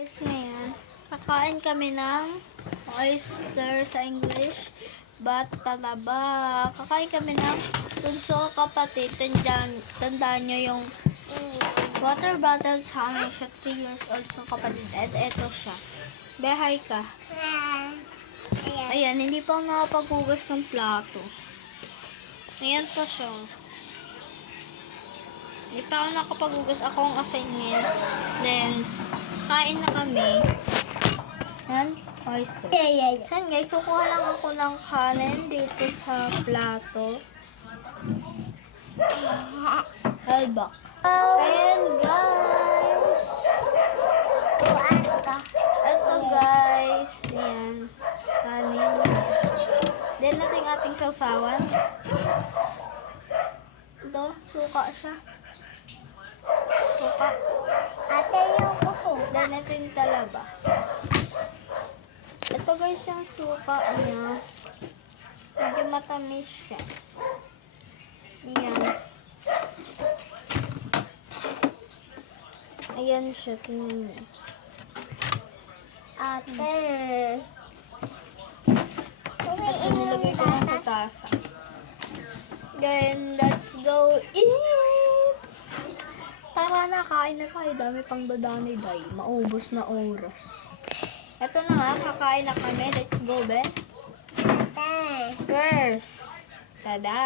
Guys, ngayon, kakain kami ng oyster sa English, but talaba. Kakain kami ng bunso kapatid. Tandaan nyo yung water bottle challenge sa 3 years old ng kapatid. At eto siya. Behay ka. Ayan, hindi pa ako nakapaghugas ng plato. Ayan pa siya. Hindi pa ako nakapaghugas. Ako ang assignment. Then, kain na kami. Yan, oyster. Saan guys, kukuha lang ako ng kanin dito sa plato. Halbak. Ayan guys. Ito guys. Ayan. Kanin. Then natin ating sausawan. Ito, suka siya. Suka. Ate, yung puso. Then ito yung talaba. Ito guys yung suka niya. Medyo matamis siya. Ayan. Ayan siya. Tingnan niyo. Ate. Ito nilagay ko lang sa tasa. Then, let's go eat! Tara na, kain na tayo. Dami pang dadami day. Maubos na oras. Ito na nga, kakain na kami. Let's go, be. Ate. First. Tada!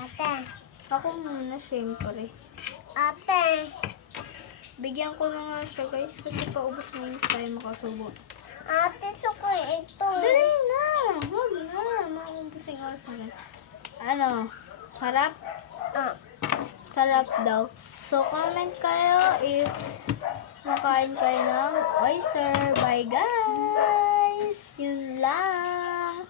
Ate. Ako muna, syempre. Ate. Bigyan ko na nga siya, guys, kasi paubos na yung tayo makasubo. Ate, sukoy ito. Dali na! Huwag na! Maubosing ako sa akin. Ano? Sarap? Sarap daw. So, comment kayo if makain kayo ng oyster. Bye, guys! Yun lang!